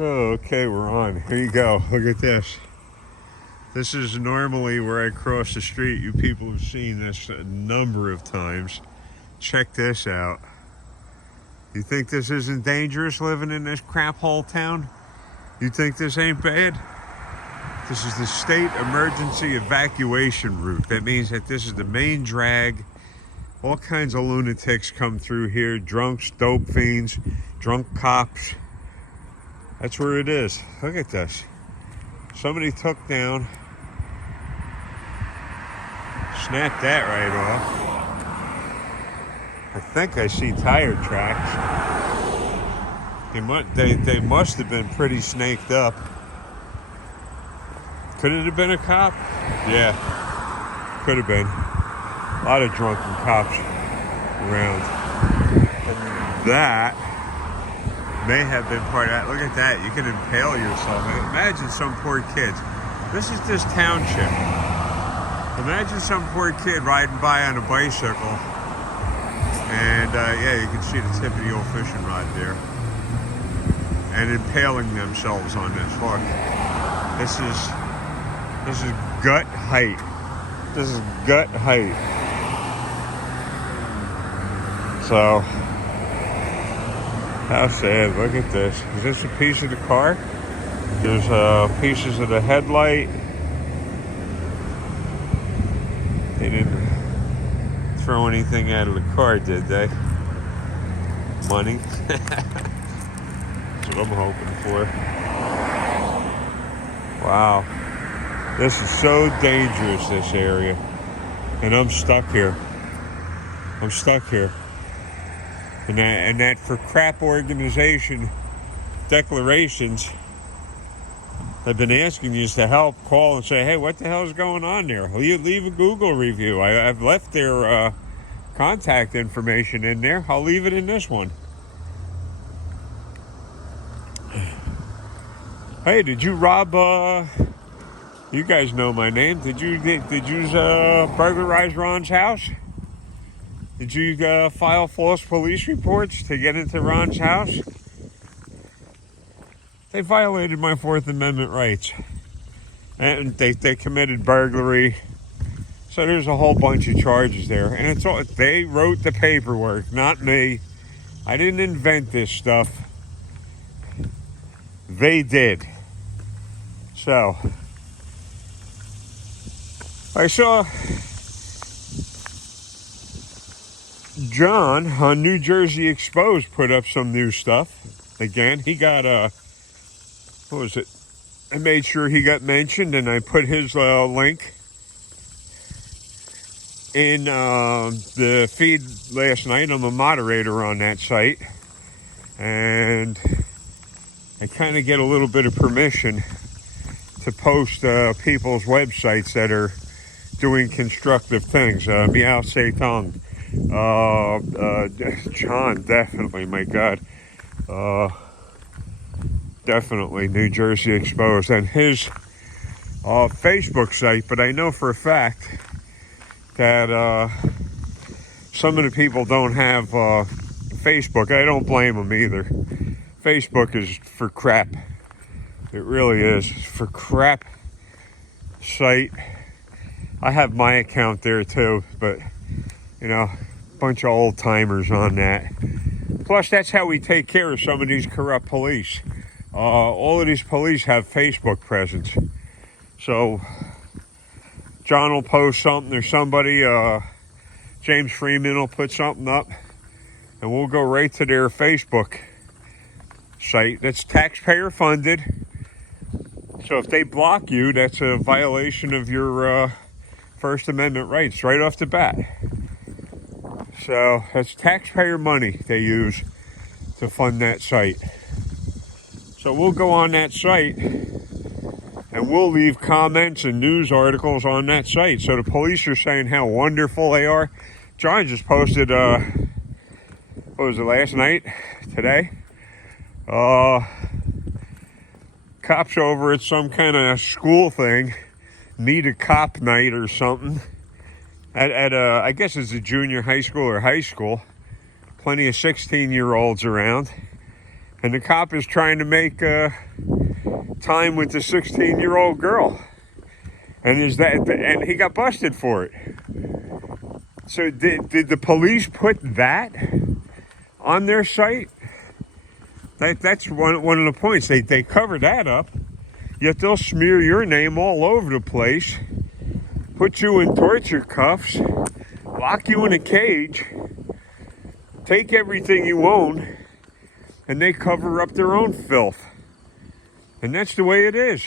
Oh, okay, we're on. Here you go. Look at this. This is normally where I cross the street. You people have seen this a number of times. Check this out. You think this isn't dangerous living in this crap hole town? You think this ain't bad? This is the state emergency evacuation route. That means that this is the main drag. All kinds of lunatics come through here. Drunks, dope fiends, drunk cops. That's where it is. Look at this. Somebody took down, snapped that right off. I think I see tire tracks. They must have been pretty snaked up. Could it have been a cop? Yeah, could have been. A lot of drunken cops around. And that may have been part of that. Look at that. You can impale yourself. Imagine some poor kids. This is this township. Imagine some poor kid riding by on a bicycle. And yeah, you can see the tip of the old fishing rod there. And impaling themselves on this. Look. This is gut height. This is gut height. So, how sad. Look at this. Is this a piece of the car? There's pieces of the headlight. They didn't throw anything out of the car, did they? Money. That's what I'm hoping for. Wow. This is so dangerous, this area. And I'm stuck here. I'm stuck here. And that for crap organization declarations, I've been asking you to help call and say, hey, what the hell is going on there? Leave a Google review. I've left their contact information in there. I'll leave it in this one. Hey, did you rob, you guys know my name. Did you burglarize Ron's house? Did you file false police reports to get into Ron's house? They violated my Fourth Amendment rights. And they committed burglary. So there's a whole bunch of charges there. And it's all, they wrote the paperwork, not me. I didn't invent this stuff. They did. So, I saw John on New Jersey Exposed put up some new stuff. Again, he got what was it? I made sure he got mentioned, and I put his link in the feed last night. I'm a moderator on that site, and I kind of get a little bit of permission to post people's websites that are doing constructive things. Meow Setong. John, definitely, my God. Definitely New Jersey Exposed. And his Facebook site, but I know for a fact that some of the people don't have Facebook. I don't blame them either. Facebook is for crap. It really is. It's for crap site. I have my account there too, but you know, a bunch of old timers on that. Plus, that's how we take care of some of these corrupt police. All of these police have Facebook presence. So, John will post something or somebody, James Freeman will put something up, and we'll go right to their Facebook site. That's taxpayer funded. So if they block you, that's a violation of your First Amendment rights right off the bat. So that's taxpayer money they use to fund that site. So we'll go on that site and we'll leave comments and news articles on that site. So the police are saying how wonderful they are. John just posted, what was it, last night? Today? Cops over at some kind of school thing meet a cop night or something at I guess it's a junior high school or high school. Plenty of 16-year-olds around. And the cop is trying to make time with the 16-year-old girl. And he got busted for it. So did the police put that on their site? That's one of the points. They cover that up, yet they'll smear your name all over the place, put you in torture cuffs, lock you in a cage, take everything you own, and they cover up their own filth. And that's the way it is.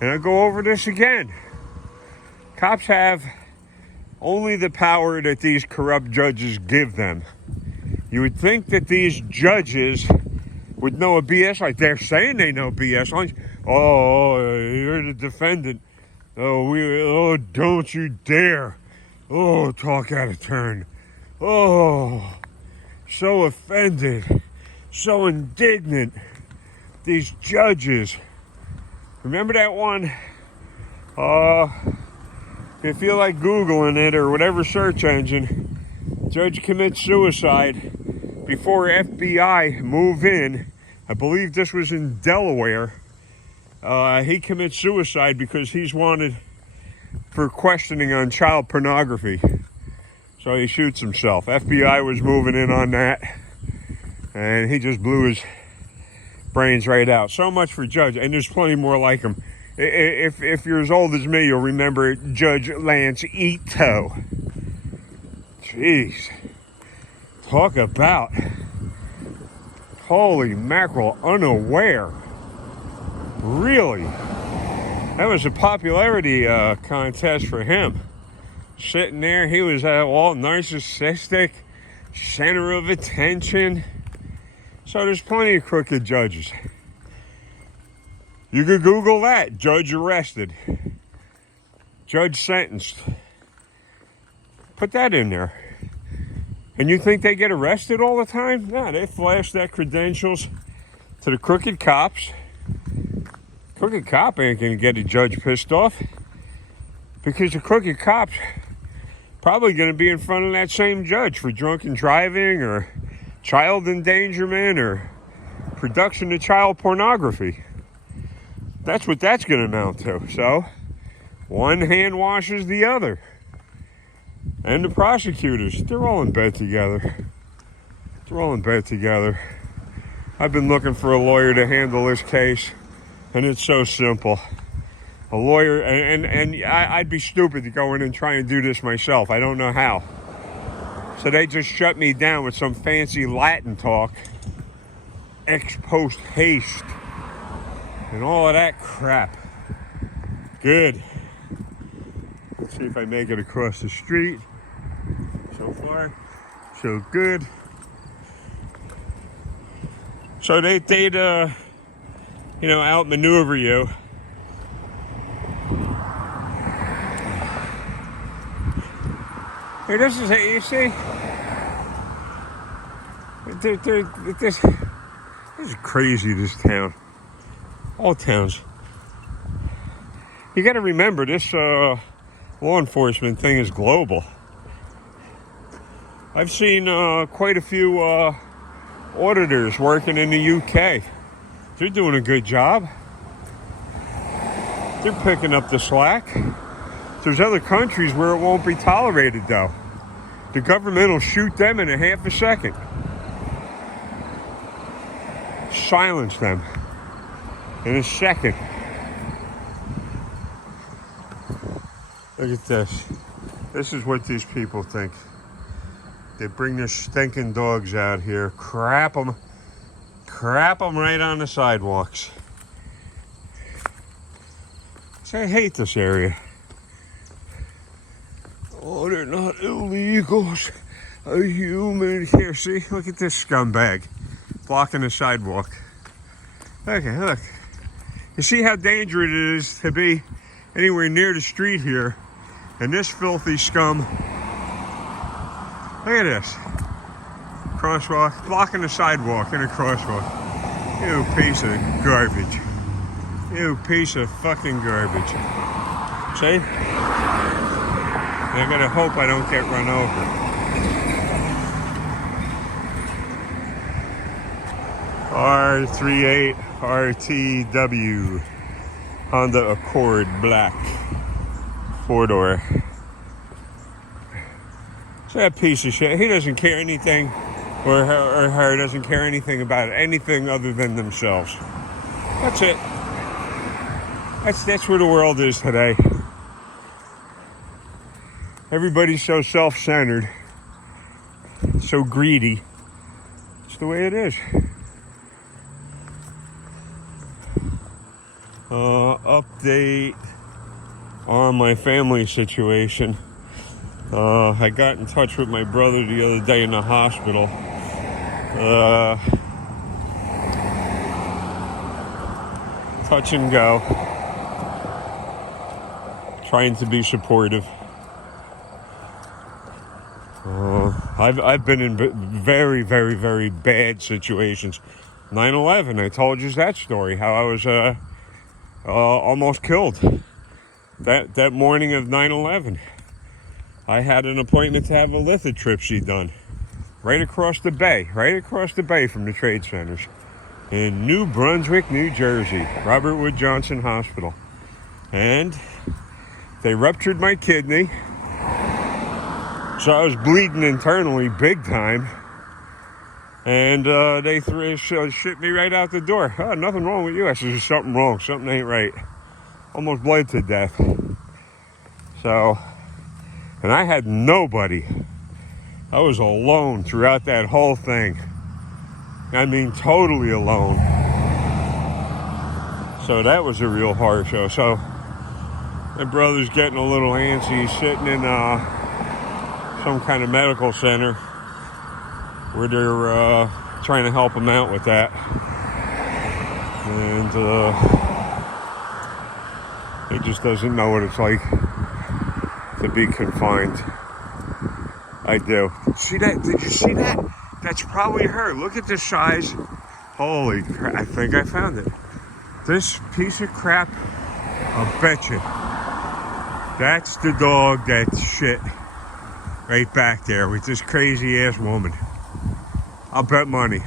And I'll go over this again. Cops have only the power that these corrupt judges give them. You would think that these judges would know a BS like they're saying they know BS. Oh, you're the defendant. Oh, don't you dare. Oh, talk out of turn. Oh, so offended, so indignant. These judges. Remember that one? If you feel like Googling it or whatever search engine, judge commits suicide before FBI move in. I believe this was in Delaware. He commits suicide because he's wanted for questioning on child pornography. So he shoots himself. FBI was moving in on that, and he just blew his brains right out. So much for Judge, and there's plenty more like him. If you're as old as me, you'll remember Judge Lance Ito. Jeez. Talk about, holy mackerel, unaware. Really? That was a popularity contest for him. Sitting there, he was all narcissistic, center of attention. So there's plenty of crooked judges. You could Google that. Judge arrested. Judge sentenced. Put that in there. And you think they get arrested all the time? No, they flash their credentials to the crooked cops. Crooked cop ain't gonna get a judge pissed off, because the crooked cop's probably gonna be in front of that same judge for drunken driving or child endangerment or production of child pornography. That's what that's gonna amount to. So one hand washes the other. And the prosecutors, they're all in bed together. They're all in bed together. I've been looking for a lawyer to handle this case, and it's so simple. A lawyer, and I'd be stupid to go in and try and do this myself. I don't know how. So they just shut me down with some fancy Latin talk, ex post haste, and all of that crap. Good. Let's see if I make it across the street. So far, so good. So they'd outmaneuver you. Hey, this is it, you see? This is crazy, this town. All towns. You got to remember, this law enforcement thing is global. I've seen quite a few auditors working in the UK. They're doing a good job. They're picking up the slack. There's other countries where it won't be tolerated, though. The government will shoot them in a half a second. Silence them in a second. Look at this. This is what these people think. They bring their stinking dogs out here, crap them right on the sidewalks. So I hate this area. Oh, they're not illegals. A human. Here, see? Look at this scumbag blocking the sidewalk. Okay, look. You see how dangerous it is to be anywhere near the street here, and this filthy scum. Look at this. Crosswalk, blocking the sidewalk in a crosswalk. You piece of garbage. You piece of fucking garbage. See? I gotta hope I don't get run over. R38 RTW Honda Accord black 4-door. So that piece of shit, he doesn't care anything, or her doesn't care anything about anything other than themselves. That's it. That's where the world is today. Everybody's so self-centered, so greedy. It's the way it is. Update on my family situation. I got in touch with my brother the other day in the hospital. Touch and go. Trying to be supportive. I've been in very, very, very bad situations. 9/11, I told you that story, how I was almost killed. That morning of 9/11, I had an appointment to have a lithotripsy done right across the bay from the trade centers in New Brunswick, New Jersey, Robert Wood Johnson Hospital. And they ruptured my kidney, so I was bleeding internally big time. And they shipped me right out the door. Oh, nothing wrong with you. I said, there's something wrong. Something ain't right. Almost bled to death. So, and I had nobody. I was alone throughout that whole thing. I mean, totally alone. So that was a real horror show. So my brother's getting a little antsy. He's sitting in some kind of medical center where they're trying to help him out with that. And he just doesn't know what it's like to be confined. I do. See that? Did you see that? That's probably her. Look at the size. Holy crap. I think I found it. This piece of crap, I'll bet you. That's the dog that shit right back there with this crazy ass woman. I'll bet money.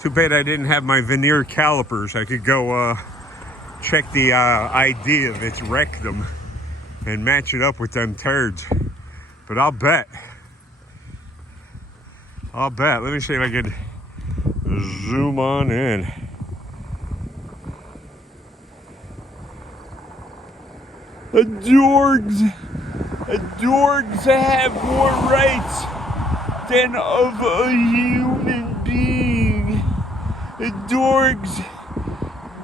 Too bad I didn't have my veneer calipers. I could go check the ID of its rectum and match it up with them turds. But I'll bet. Let me see if I can zoom on in. The dogs have more rights than of a human being. The dogs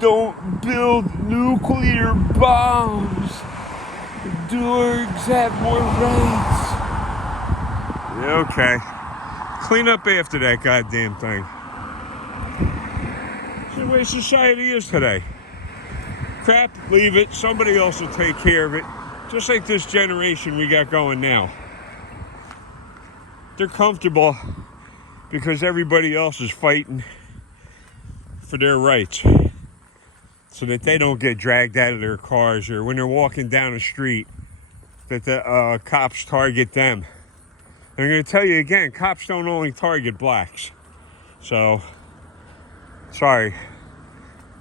don't build nuclear bombs. The dogs have more rights. Yeah, okay. Clean up after that goddamn thing. That's the way society is today. Crap, leave it. Somebody else will take care of it. Just like this generation we got going now. They're comfortable because everybody else is fighting for their rights so that they don't get dragged out of their cars, or when they're walking down the street that the cops target them. And I'm going to tell you again, cops don't only target blacks. So, sorry,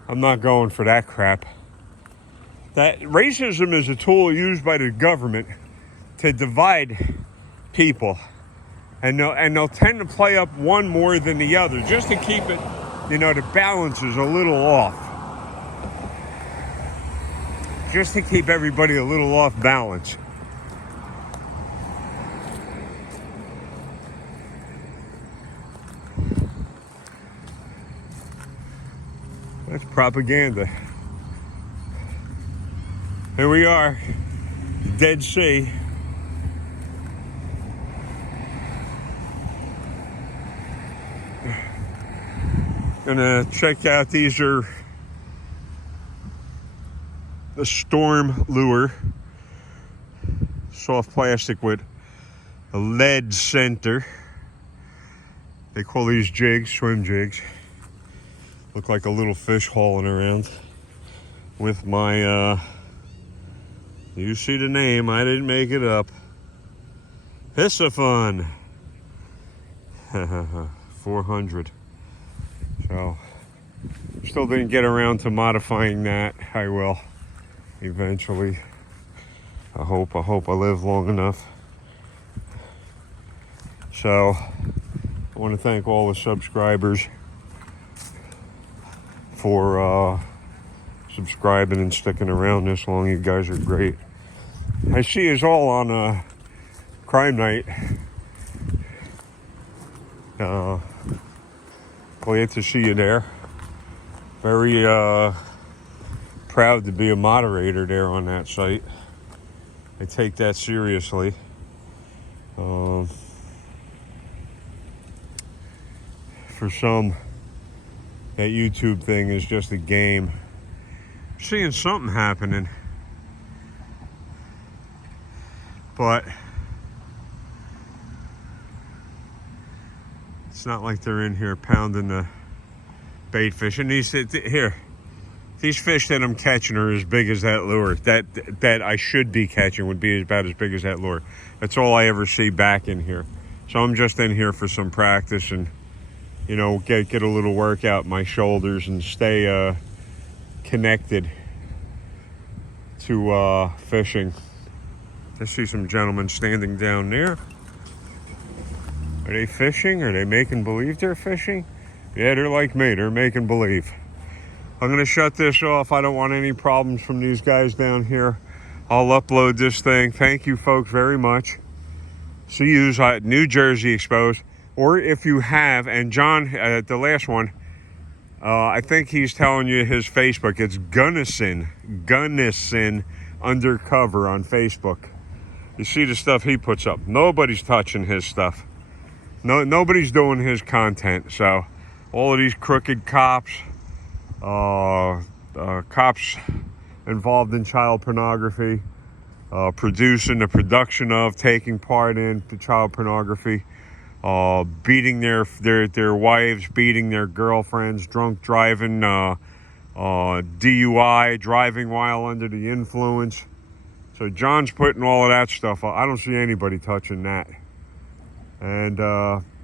I'm not going for that crap. That racism is a tool used by the government to divide people. And they'll tend to play up one more than the other just to keep it, the balance is a little off. Just to keep everybody a little off balance. That's propaganda. Here we are, Dead Sea. Gonna check out, these are the storm lure. Soft plastic with a lead center. They call these jigs, swim jigs. Look like a little fish hauling around with my, you see the name, I didn't make it up. Piscifun. 400. So, still didn't get around to modifying that. I will eventually. I hope I live long enough. So, I want to thank all the subscribers for subscribing and sticking around this long. You guys are great. I see us all on Crime Night. Glad to see you there. Very proud to be a moderator there on that site. I take that seriously. For some, that YouTube thing is just a game. Seeing something happening, but it's not like they're in here pounding the bait fish. And these fish that I'm catching are as big as that lure. That I should be catching would be about as big as that lure. That's all I ever see back in here. So I'm just in here for some practice and, you know, get a little workout in my shoulders and stay connected to fishing. I see some gentlemen standing down there. Are they fishing? Are they making believe they're fishing? Yeah, they're like me. They're making believe. I'm going to shut this off. I don't want any problems from these guys down here. I'll upload this thing. Thank you, folks, very much. See you at New Jersey Exposed. Or if you have, and John, the last one, I think he's telling you his Facebook. It's Gunnison Undercover on Facebook. You see the stuff he puts up. Nobody's touching his stuff. Nobody's doing his content. So all of these crooked cops, cops involved in child pornography, producing the production of, taking part in the child pornography, beating their wives, beating their girlfriends, drunk driving, DUI, driving while under the influence. So John's putting all of that stuff up. I don't see anybody touching that. And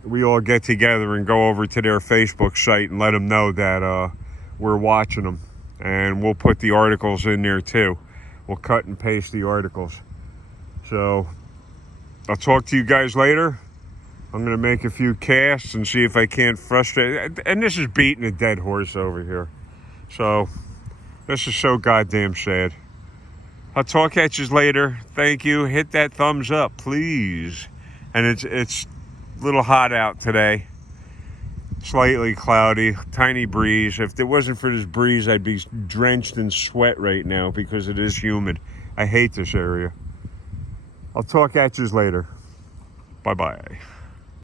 we all get together and go over to their Facebook site and let them know that we're watching them. And we'll put the articles in there too. We'll cut and paste the articles. So I'll talk to you guys later. I'm going to make a few casts and see if I can't frustrate. And this is beating a dead horse over here. So this is so goddamn sad. I'll talk at you later. Thank you. Hit that thumbs up, please. And it's a little hot out today. Slightly cloudy, tiny breeze. If it wasn't for this breeze, I'd be drenched in sweat right now because it is humid. I hate this area. I'll talk at you later. Bye-bye.